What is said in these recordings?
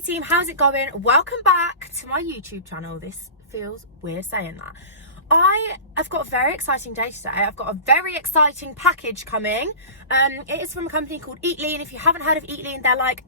Hey team, how's it going? Welcome back to my YouTube channel. This feels weird saying that. I have got a very exciting day today. I've got a very exciting package coming. It is from a company called EatLean. If you haven't heard of EatLean, they're like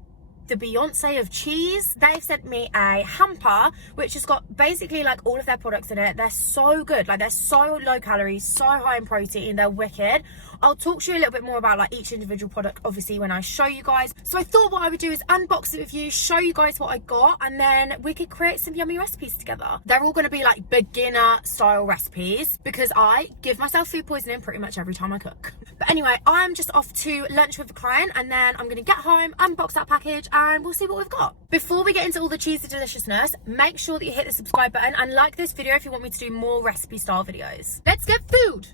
the Beyonce of cheese. They've sent me a hamper which has got basically like all of their products in it. They're so good, like they're so low calories, so high in protein, they're wicked. I'll talk to you a little bit more about like each individual product obviously when I show you guys. So I thought what I would do is unbox it with you, show you guys what I got, and then we could create some yummy recipes together. They're all going to be like beginner style recipes because I give myself food poisoning pretty much every time I cook. But anyway, I'm just off to lunch with a client and then I'm going to get home, unbox that package, and we'll see what we've got. Before we get into all the cheesy deliciousness, make sure that you hit the subscribe button and like this video if you want me to do more recipe style videos. Let's get food.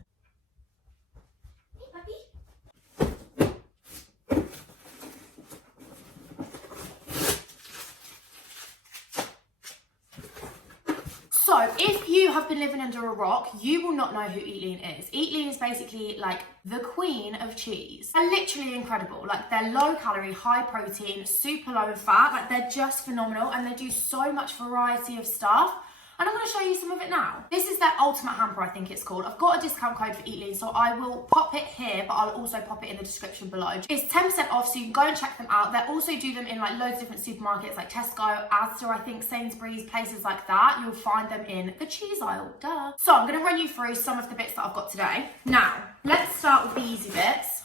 So, if you have been living under a rock, you will not know who EatLean is. EatLean is basically like the queen of cheese. They're literally incredible. Like, they're low calorie, high protein, super low in fat. Like, they're just phenomenal and they do so much variety of stuff. And I'm going to show you some of it now. This is their ultimate hamper, I think it's called. I've got a discount code for EatLean, so I will pop it here, but I'll also pop it in the description below. It's 10% off, so you can go and check them out. They also do them in like loads of different supermarkets, like Tesco, Asda, I think, Sainsbury's, places like that. You'll find them in the cheese aisle, duh. So I'm going to run you through some of the bits that I've got today. Now, let's start with the easy bits.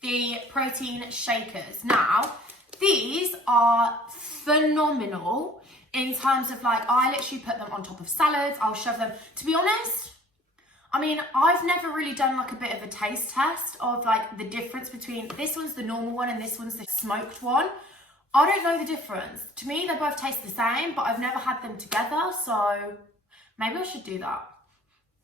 The protein shakers. Now, these are phenomenal. In terms of like, I literally put them on top of salads, I'll shove them. To be honest, I mean, I've never really done like a bit of a taste test of like the difference between, this one's the normal one and this one's the smoked one. I don't know the difference. To me, they both taste the same, but I've never had them together, so maybe I should do that.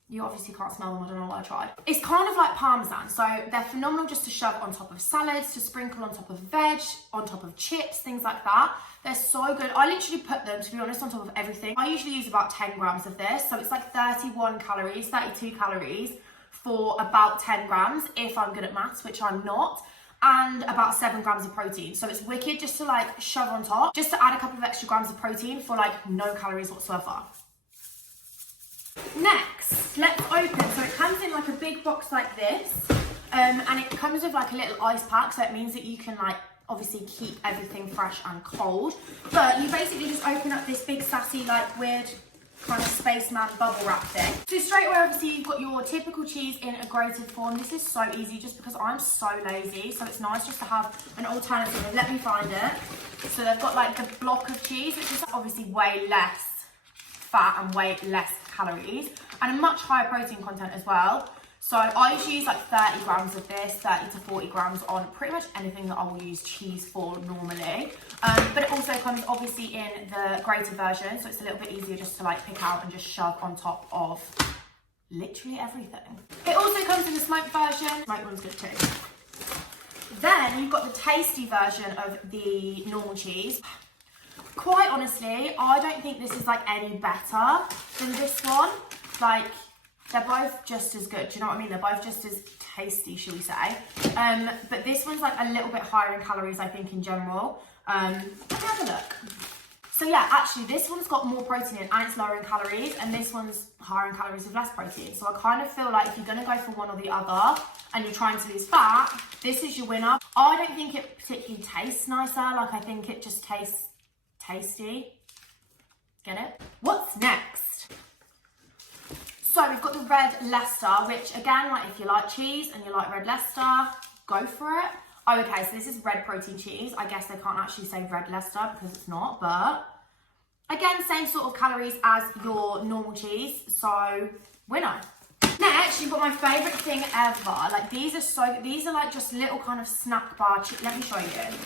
You obviously can't smell them, I don't know what I tried. It's kind of like Parmesan, so they're phenomenal just to shove on top of salads, to sprinkle on top of veg, on top of chips, things like that. They're so good. I literally put them, to be honest, on top of everything. I usually use about 10 grams of this, so it's like 31 calories, 32 calories for about 10 grams, if I'm good at maths, which I'm not, and about 7 grams of protein. So it's wicked just to like shove on top, just to add a couple of extra grams of protein for like no calories whatsoever. Next, let's open. So it comes in like a big box like this, and it comes with like a little ice pack, so it means that you can like obviously keep everything fresh and cold. But you basically just open up this big sassy like weird kind of spaceman bubble wrap thing. So straight away obviously you've got your typical cheese in a grated form. This is so easy just because I'm so lazy, so it's nice just to have an alternative. Let me find it. So they've got like the block of cheese, which is obviously way less fat and way less calories and a much higher protein content as well. So I usually use like 30 grams of this, 30 to 40 grams on pretty much anything that I will use cheese for normally. But it also comes obviously in the grated version, so it's a little bit easier just to like pick out and just shove on top of literally everything. It also comes in the smoked version. Smoked one's good too. Then you've got the tasty version of the normal cheese. Quite honestly, I don't think this is like any better than this one. Like, they're both just as good. Do you know what I mean? They're both just as tasty, shall we say. But this one's like a little bit higher in calories, I think, in general. Let me have a look. So yeah, actually, this one's got more protein in and it's lower in calories, and this one's higher in calories with less protein. So I kind of feel like if you're going to go for one or the other and you're trying to lose fat, this is your winner. I don't think it particularly tastes nicer. Like, I think it just tastes tasty. Get it? What's next? So we've got the red Leicester, which again, like if you like cheese and you like red Leicester, go for it. Oh, okay, so this is red protein cheese. I guess they can't actually say red Leicester because it's not, but again, same sort of calories as your normal cheese, so winner. Next, you've got my favourite thing ever. Like, these are like just little kind of snack bar. Let me show you.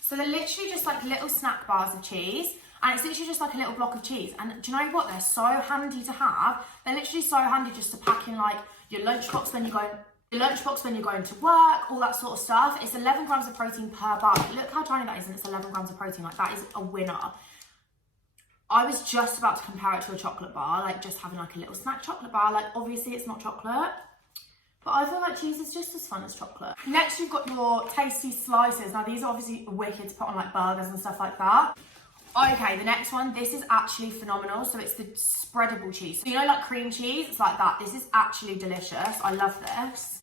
So they're literally just like little snack bars of cheese, and it's literally just like a little block of cheese. And do you know what? They're so handy to have. They're literally so handy just to pack in like your lunchbox when you're going to work, all that sort of stuff. It's 11 grams of protein per bar. Look how tiny that is, and it's 11 grams of protein. Like, that is a winner. I was just about to compare it to a chocolate bar, like just having like a little snack chocolate bar. Like, obviously it's not chocolate, But I feel like cheese is just as fun as chocolate. Next, you've got your tasty slices. Now, these are obviously wicked to put on like burgers and stuff like that. Okay, the next one, this is actually phenomenal. So it's the spreadable cheese. So, you know, like cream cheese, it's like that. This is actually delicious. I love this.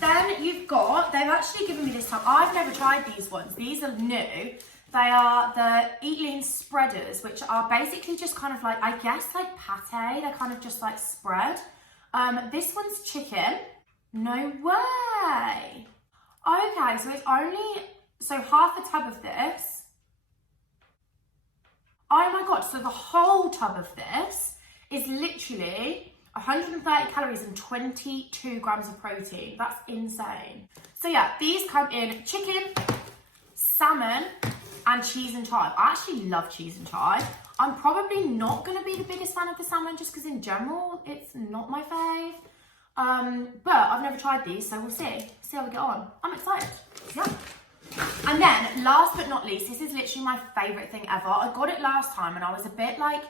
Then you've got, they've actually given me this time, I've never tried these ones. These are new. They are the EatLean spreaders, which are basically just kind of like, I guess like pate. They're kind of just like spread. This one's chicken. No way. Okay, so it's only, so half a tub of this. Oh my God, so the whole tub of this is literally 130 calories and 22 grams of protein. That's insane. So yeah, these come in chicken, salmon, and cheese and chive. I actually love cheese and chive. I'm probably not gonna be the biggest fan of the salmon just because in general, it's not my fave. But I've never tried these, so we'll see how we get on. I'm excited. Yeah. And then, last but not least, this is literally my favourite thing ever. I got it last time and I was a bit like,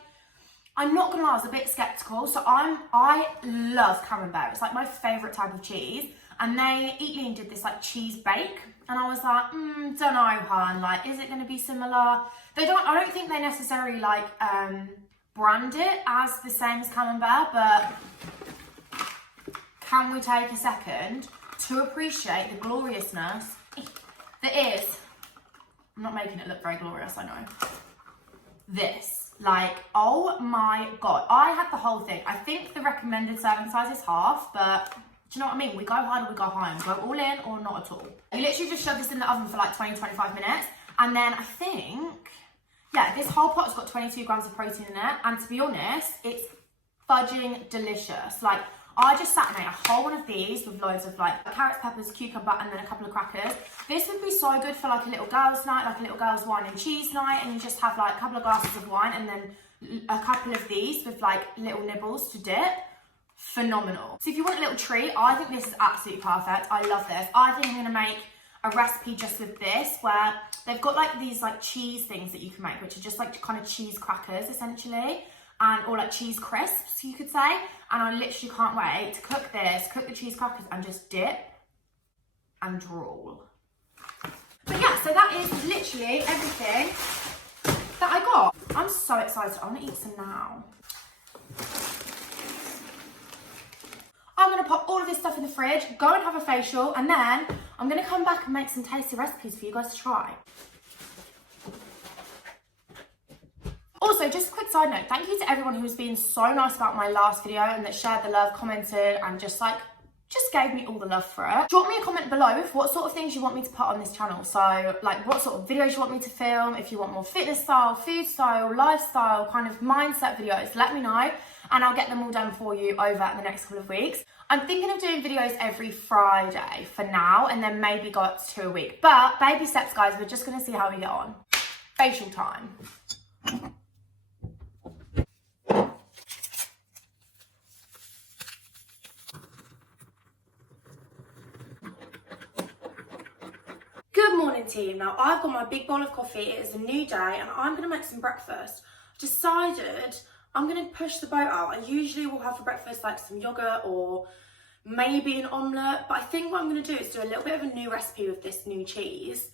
I'm not gonna lie, I was a bit skeptical. So I love camembert. It's like my favourite type of cheese. And EatLean did this like cheese bake. And I was like, don't know, hun. Like, is it gonna be similar? I don't think they necessarily like brand it as the same as camembert, but can we take a second to appreciate the gloriousness that is, I'm not making it look very glorious, I know. This, like, oh my God. I had the whole thing. I think the recommended serving size is half, but do you know what I mean? We go hard or we go home. Go all in or not at all. You literally just shove this in the oven for like 20-25 minutes. And then I think, yeah, this whole pot's got 22 grams of protein in it. And to be honest, it's fudging delicious. Like, I just sat and ate a whole one of these with loads of like carrots, peppers, cucumber, and then a couple of crackers. This would be so good for like a little girls' night, like a little girls' wine and cheese night, and you just have like a couple of glasses of wine and then a couple of these with like little nibbles to dip. Phenomenal. So if you want a little treat, I think this is absolutely perfect. I love this. I think I'm gonna make a recipe just with this, where they've got like these like cheese things that you can make, which are just like kind of cheese crackers essentially. Or like cheese crisps, you could say. And I literally can't wait to cook this, cook the cheese crackers and just dip and drool. But yeah, so that is literally everything that I got. I'm so excited. I want to eat some now. I'm going to pop all of this stuff in the fridge, go and have a facial, and then I'm going to come back and make some tasty recipes for you guys to try. Also, just a quick side note, thank you to everyone who was being so nice about my last video and that shared the love, commented, and just gave me all the love for it. Drop me a comment below with what sort of things you want me to put on this channel. So, like, what sort of videos you want me to film, if you want more fitness style, food style, lifestyle, kind of mindset videos, let me know, and I'll get them all done for you over the next couple of weeks. I'm thinking of doing videos every Friday for now, and then maybe go up to 2 a week. But baby steps, guys, we're just gonna see how we get on. Facial time. Good morning, team. Now I've got my big bowl of coffee. It is a new day and I'm going to make some breakfast. Decided I'm going to push the boat out. I usually will have for breakfast like some yogurt or maybe an omelette, but I think what I'm going to do is do a little bit of a new recipe with this new cheese.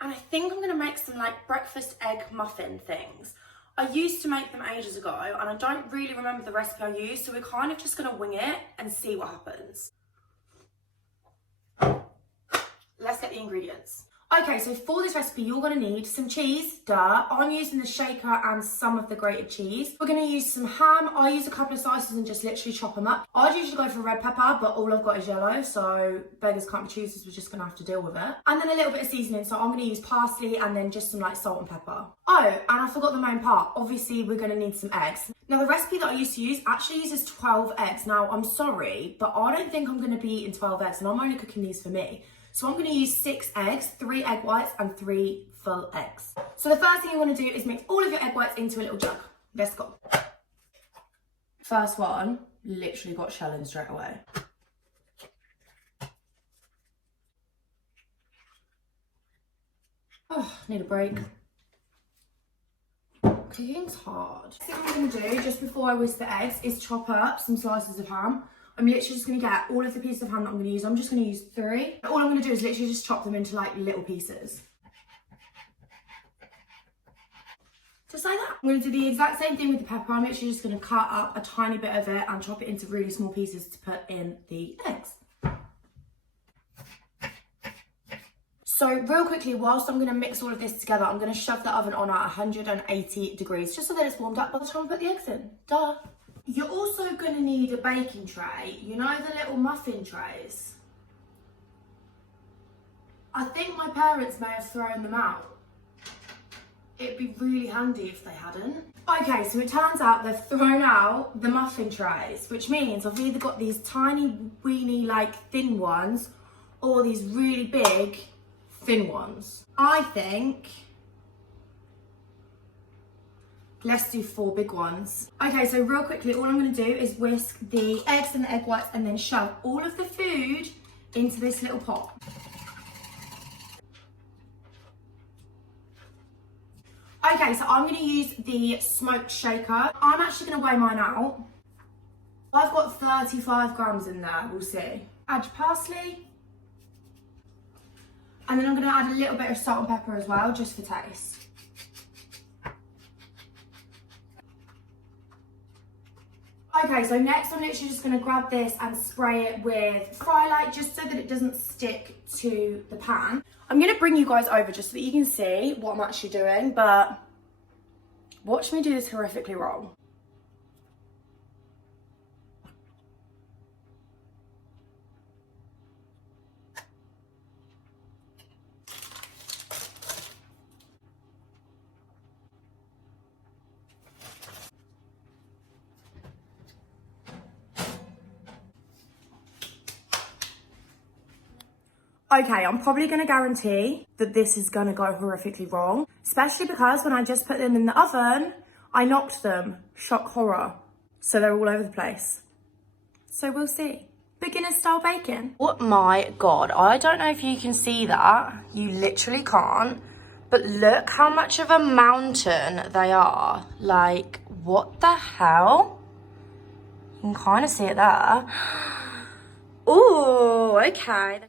And I think I'm going to make some like breakfast egg muffin things. I used to make them ages ago and I don't really remember the recipe I used, so we're kind of just going to wing it and see what happens. Let's get the ingredients. Okay, so for this recipe, you're gonna need some cheese, duh. I'm using the shaker and some of the grated cheese. We're gonna use some ham. I use a couple of slices and just literally chop them up. I'd usually go for red pepper, but all I've got is yellow, so beggars can't be choosers, we're just gonna have to deal with it. And then a little bit of seasoning, so I'm gonna use parsley and then just some like salt and pepper. Oh, and I forgot the main part. Obviously, we're gonna need some eggs. Now, the recipe that I used to use actually uses 12 eggs. Now, I'm sorry, but I don't think I'm gonna be eating 12 eggs, and I'm only cooking these for me. So I'm going to use 6 eggs, 3 egg whites and 3 full eggs. So the first thing you want to do is mix all of your egg whites into a little jug. Let's go. First one, literally got shelling straight away. Oh, need a break. Cooking's hard. The thing I'm going to do just before I whisk the eggs is chop up some slices of ham. I'm literally just gonna get all of the pieces of ham that I'm gonna use. I'm just gonna use 3. All I'm gonna do is literally just chop them into like little pieces. Just like that. I'm gonna do the exact same thing with the pepper. I'm literally just gonna cut up a tiny bit of it and chop it into really small pieces to put in the eggs. So real quickly, whilst I'm gonna mix all of this together, I'm gonna shove the oven on at 180 degrees, just so that it's warmed up by the time I put the eggs in. Duh. You're also gonna need a baking tray. You know the little muffin trays? I think my parents may have thrown them out. It'd be really handy if they hadn't. Okay, so it turns out they've thrown out the muffin trays, which means I've either got these tiny, weeny, like thin ones, or these really big, thin ones. I think let's do 4 big ones. Okay, so real quickly, all I'm gonna do is whisk the eggs and the egg whites and then shove all of the food into this little pot. Okay, so I'm gonna use the smoked shaker. I'm actually gonna weigh mine out. I've got 35 grams in there, we'll see. Add your parsley. And then I'm gonna add a little bit of salt and pepper as well, just for taste. Okay, so next I'm literally just gonna grab this and spray it with Fry Light, just so that it doesn't stick to the pan. I'm gonna bring you guys over just so that you can see what I'm actually doing, but watch me do this horrifically wrong. Okay, I'm probably gonna guarantee that this is gonna go horrifically wrong, especially because when I just put them in the oven, I knocked them. Shock horror. So they're all over the place. So we'll see. Beginner style bacon. Oh my God, I don't know if you can see that. You literally can't. But look how much of a mountain they are. Like, what the hell? You can kind of see it there. Ooh, okay.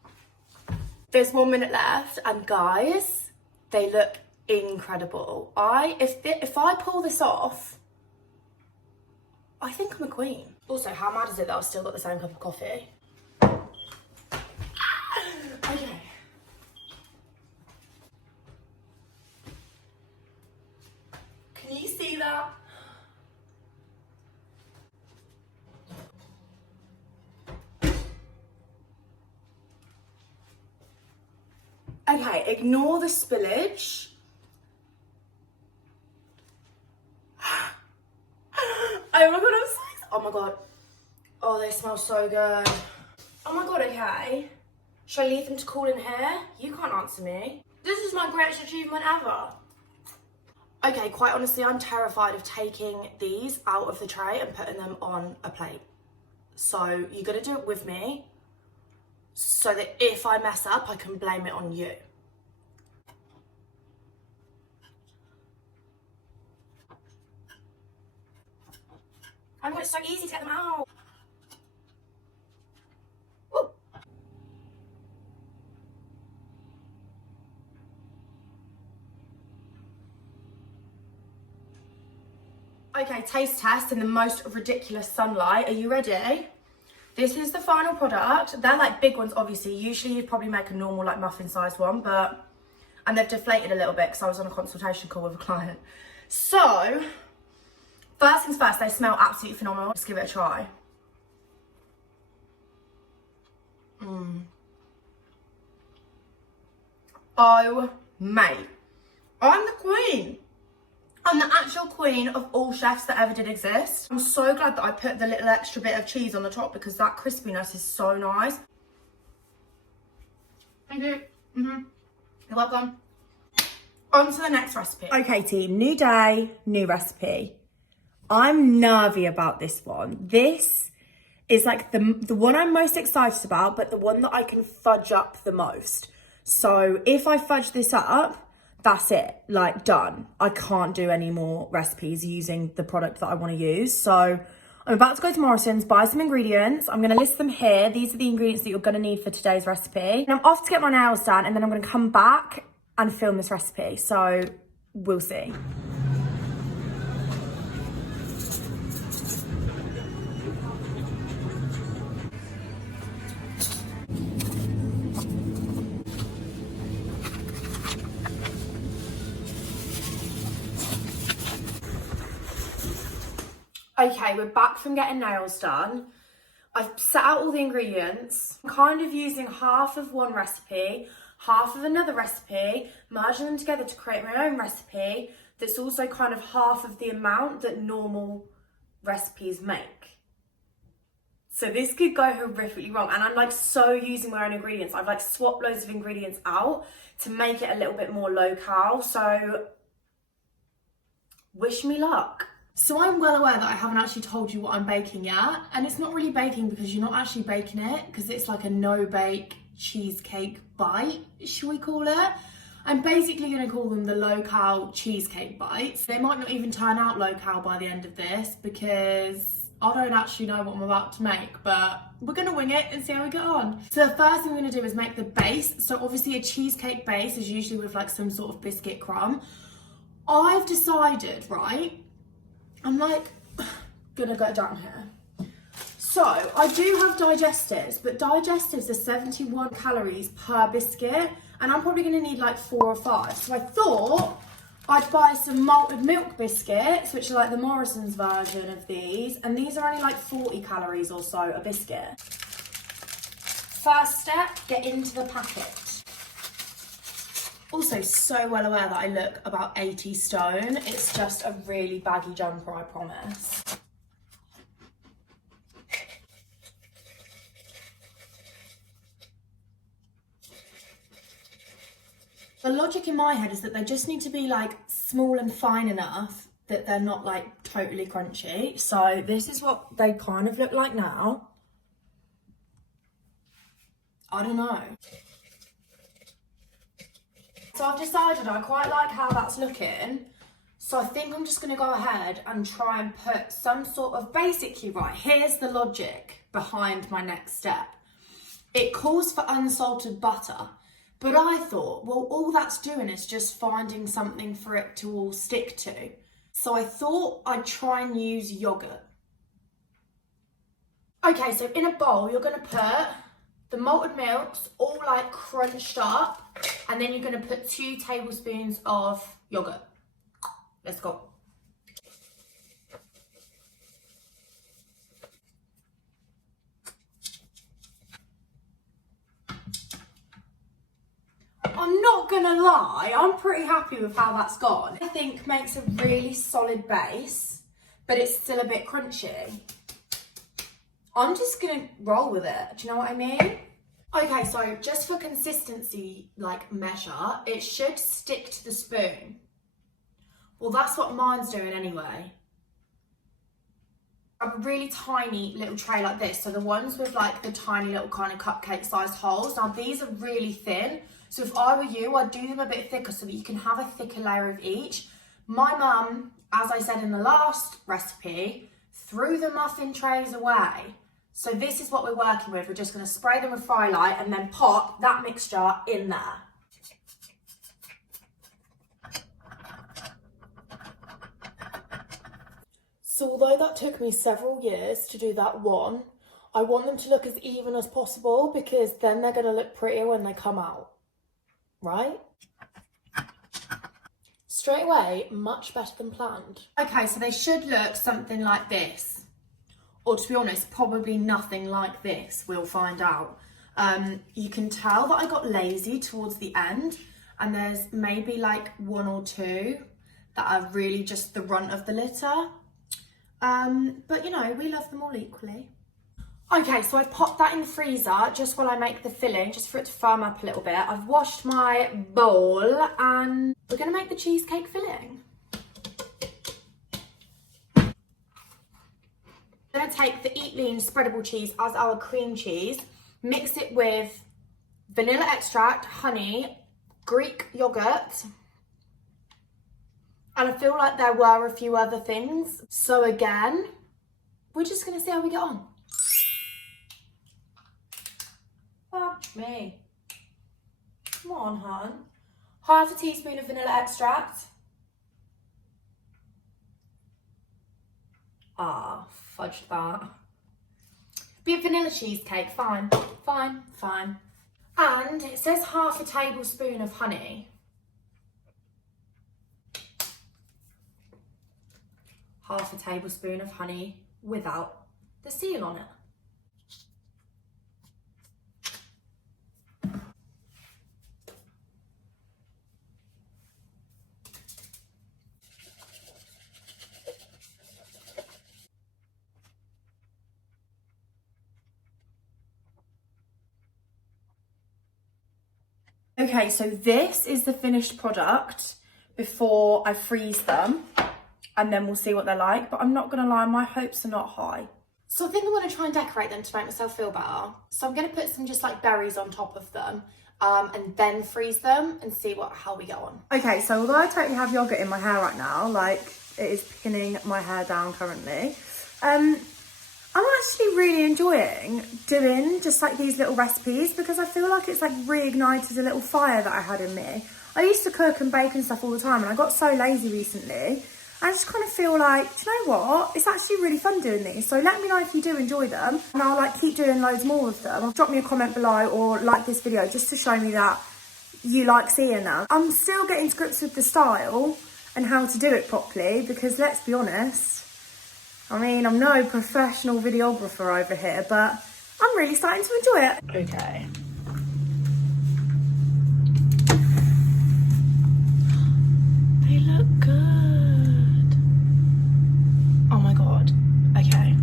There's 1 minute left, and guys, they look incredible. If I pull this off, I think I'm a queen. Also, how mad is it that I've still got the same cup of coffee? Okay. Can you see that? Okay, ignore the spillage. Oh my God, I'm so excited. Oh my God. Oh, they smell so good. Oh my God, okay. Should I leave them to cool in here? You can't answer me. This is my greatest achievement ever. Okay, quite honestly, I'm terrified of taking these out of the tray and putting them on a plate. So you're gonna do it with me, so that if I mess up, I can blame it on you. Oh my God, it's so easy to get them out. Woo. Okay, taste test in the most ridiculous sunlight. Are you ready? This is the final product. They're like big ones, obviously. Usually you'd probably make a normal like muffin sized one, and they've deflated a little bit because I was on a consultation call with a client. So, first things first, they smell absolutely phenomenal. Let's give it a try. Oh, mate. I'm the queen. I'm the actual queen of all chefs that ever did exist. I'm so glad that I put the little extra bit of cheese on the top because that crispiness is so nice. Thank you. You're welcome. On to the next recipe. Okay, team, new day, new recipe. I'm nervy about this one. This is like the one I'm most excited about, but the one that I can fudge up the most. So if I fudge this up, that's it, like done. I can't do any more recipes using the product that I want to use. So I'm about to go to Morrison's, buy some ingredients. I'm going to list them here. These are the ingredients that you're going to need for today's recipe. And I'm off to get my nails done, and then I'm going to come back and film this recipe. So we'll see. Okay, we're back from getting nails done. I've set out all the ingredients. I'm kind of using half of one recipe, half of another recipe, merging them together to create my own recipe that's also kind of half of the amount that normal recipes make. So this could go horrifically wrong, and I'm like so using my own ingredients. I've like swapped loads of ingredients out to make it a little bit more low-cal, so wish me luck. So I'm well aware that I haven't actually told you what I'm baking yet, and it's not really baking because you're not actually baking it, because it's like a no-bake cheesecake bite, should we call it? I'm basically going to call them the low-cal cheesecake bites. They might not even turn out low-cal by the end of this because I don't actually know what I'm about to make, but we're going to wing it and see how we get on. So the first thing we're going to do is make the base. So obviously a cheesecake base is usually with like some sort of biscuit crumb. I've decided, right, I'm like gonna go down here. So I do have digestives, but digestives are 71 calories per biscuit, and I'm probably gonna need like 4 or 5. So I thought I'd buy some malted milk biscuits, which are like the Morrison's version of these, and these are only like 40 calories or so a biscuit. First step, get into the packet. Also so well aware that I look about 80 stone. It's just a really baggy jumper, I promise. The logic in my head is that they just need to be like small and fine enough that they're not like totally crunchy. So this is what they kind of look like now. I don't know. So I've decided I quite like how that's looking. So I think I'm just going to go ahead and try and put some sort of, basically, right, here's the logic behind my next step. It calls for unsalted butter, but I thought, well, all that's doing is just finding something for it to all stick to. So I thought I'd try and use yogurt. Okay, so in a bowl, you're going to put the malted milks all like crunched up, and then you're going to put 2 tablespoons of yogurt. Let's go. I'm not gonna lie, I'm pretty happy with how that's gone. I think makes a really solid base, but it's still a bit crunchy. I'm just gonna roll with it, do you know what I mean? Okay, so just for consistency, like measure, it should stick to the spoon. Well, that's what mine's doing anyway. A really tiny little tray like this, so the ones with like the tiny little kind of cupcake sized holes, now these are really thin, so if I were you, I'd do them a bit thicker so that you can have a thicker layer of each. My mum, as I said in the last recipe, threw the muffin trays away. So this is what we're working with. We're just going to spray them with fry light and then pop that mixture in there. So although that took me several years to do that one, I want them to look as even as possible because then they're going to look prettier when they come out, right? Straight away, much better than planned. Okay, so they should look something like this. Or to be honest, probably nothing like this, we'll find out. You can tell that I got lazy towards the end, and there's maybe like 1 or 2 that are really just the runt of the litter. But you know, we love them all equally. Okay, so I've popped that in the freezer just while I make the filling, just for it to firm up a little bit. I've washed my bowl and we're gonna make the cheesecake filling. I'm going to take the EatLean spreadable cheese as our cream cheese, mix it with vanilla extract, honey, Greek yogurt, and I feel like there were a few other things. So again, we're just gonna see how we get on. Fuck me. Come on, hon. Half a teaspoon of vanilla extract. Ah, fudged that. Be a vanilla cheesecake, fine, fine, fine. And it says half a tablespoon of honey. Half a tablespoon of honey without the seal on it. Okay, so this is the finished product before I freeze them, and then we'll see what they're like. But I'm not gonna lie, my hopes are not high. So I think I'm gonna try and decorate them to make myself feel better. So I'm gonna put some just like berries on top of them, and then freeze them and see how we go on. Okay, so although I totally have yogurt in my hair right now, like it is pinning my hair down currently, I'm actually really enjoying doing just like these little recipes because I feel like it's like reignited a little fire that I had in me. I used to cook and bake and stuff all the time, and I got so lazy recently. I just kind of feel like, do you know what? It's actually really fun doing these. So let me know if you do enjoy them, and I'll like keep doing loads more of them. Drop me a comment below or like this video just to show me that you like seeing them. I'm still getting to grips with the style and how to do it properly because let's be honest, I mean, I'm no professional videographer over here, but I'm really starting to enjoy it. Okay. They look good. Oh my God. Okay.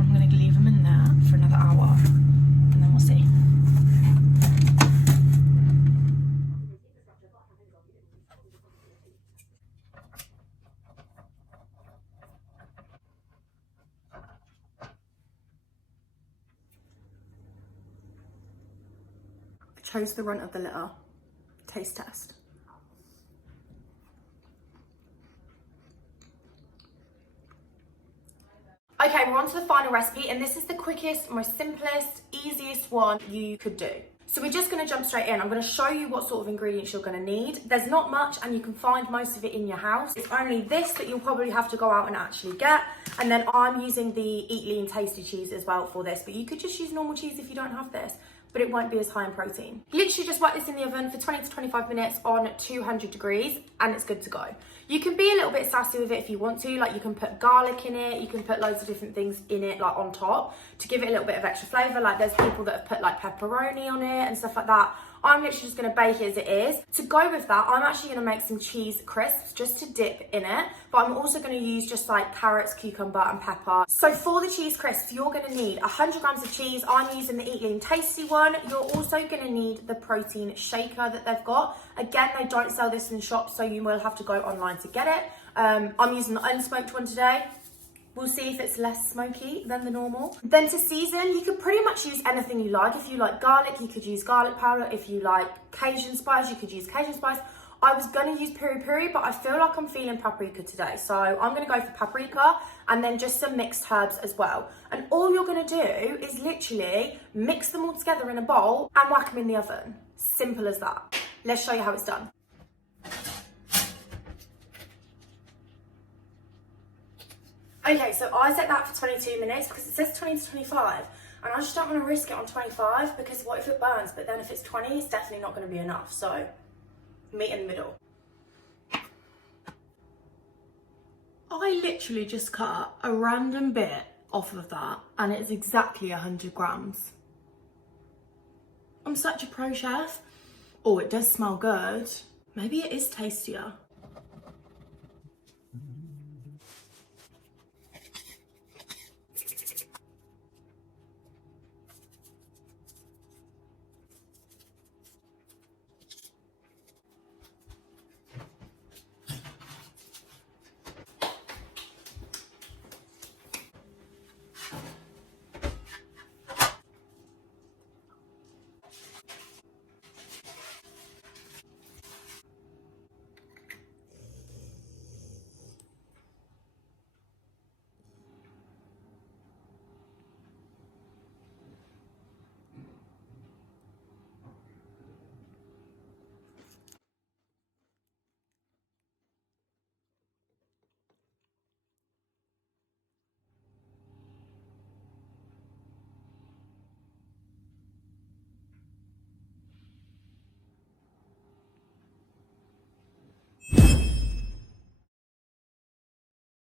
I'm gonna leave them in there for another hour and then we'll see. Chose the runt of the litter. Taste test. Okay, we're on to the final recipe, and this is the quickest, most simplest, easiest one you could do. So we're just gonna jump straight in. I'm gonna show you what sort of ingredients you're gonna need. There's not much, and you can find most of it in your house. It's only this that you'll probably have to go out and actually get. And then I'm using the EatLean tasty cheese as well for this, but you could just use normal cheese if you don't have this, but it won't be as high in protein. Literally just whack this in the oven for 20 to 25 minutes on 200 degrees and it's good to go. You can be a little bit sassy with it if you want to, like you can put garlic in it, you can put loads of different things in it like on top to give it a little bit of extra flavour. Like there's people that have put like pepperoni on it and stuff like that. I'm literally just going to bake it as it is. To go with that, I'm actually going to make some cheese crisps just to dip in it. But I'm also going to use just like carrots, cucumber and pepper. So for the cheese crisps, you're going to need 100 grams of cheese. I'm using the EatLean Tasty one. You're also going to need the protein shaker that they've got. Again, they don't sell this in shops, so you will have to go online to get it. I'm using the unsmoked one today. We'll see if it's less smoky than the normal. Then to season, you could pretty much use anything you like. If you like garlic, you could use garlic powder. If you like Cajun spice, you could use Cajun spice. I was gonna use piri piri, but I feel like I'm feeling paprika today. So I'm gonna go for paprika and then just some mixed herbs as well. And all you're gonna do is literally mix them all together in a bowl and whack them in the oven. Simple as that. Let's show you how it's done. Okay, so I set that for 22 minutes because it says 20 to 25 and I just don't want to risk it on 25 because what if it burns, but then if it's 20, it's definitely not going to be enough. So meet in the middle. I literally just cut a random bit off of that and it's exactly 100 grams. I'm such a pro chef. Oh, it does smell good. Maybe it is tastier.